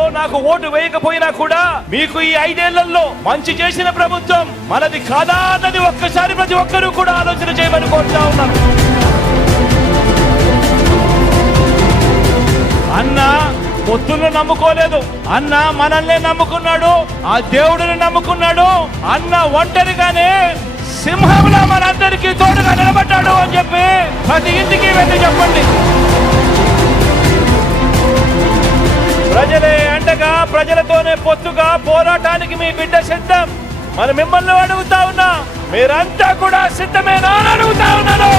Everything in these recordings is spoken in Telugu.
ఎన్నికల్లో నాకు ఓటు వేయకపోయినా కూడా మీకు ఈ 5 ఏళ్లలో మంచి చేసిన ప్రభుత్వం మనది కాదా అన్నది ఒక్కసారి ప్రతి ఒక్కరూ కూడా ఆలోచన చేయమని కోరుతా ఉన్నాను. అన్న పొత్తులను నమ్ముకోలేదు, అన్న మనల్ని నమ్ముకున్నాడు, ఆ దేవుడిని నమ్ముకున్నాడు. అన్న ఒంటరిగానే సింహంలో మనందరికీ తోడుగా నిలబడ్డాడు అని చెప్పి ప్రతి ఇంటికి వెళ్ళి చెప్పండి. ప్రజలే అండగా, ప్రజలతోనే పొత్తుగా పోరాటానికి మీ బిడ్డ సిద్ధం. మరి మిమ్మల్ని అడుగుతా ఉన్నా, మీరంతా కూడా సిద్ధమేనా అని అడుగుతా ఉన్నాను.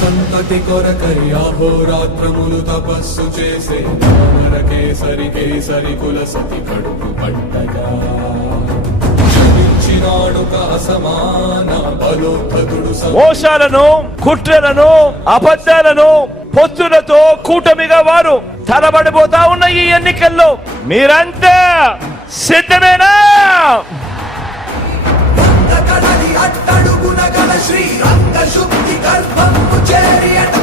సంతతి కొరకై అహోరాత్రములు తపస్సు చేసే కేసరి కేసరి కుల సతి కడుపు పట్టగా అసమాన బలోద్ధతుడు మోసాలను, కుట్రలను, అబద్ధాలను పొత్తులతో కూటమిగా వారు తలబడిపోతా ఉన్న ఈ ఎన్నికల్లో మీరంతా సిద్ధమేనా? అట్టడుగున గల శ్రీరంగ శుద్ధి గర్భము చేరియట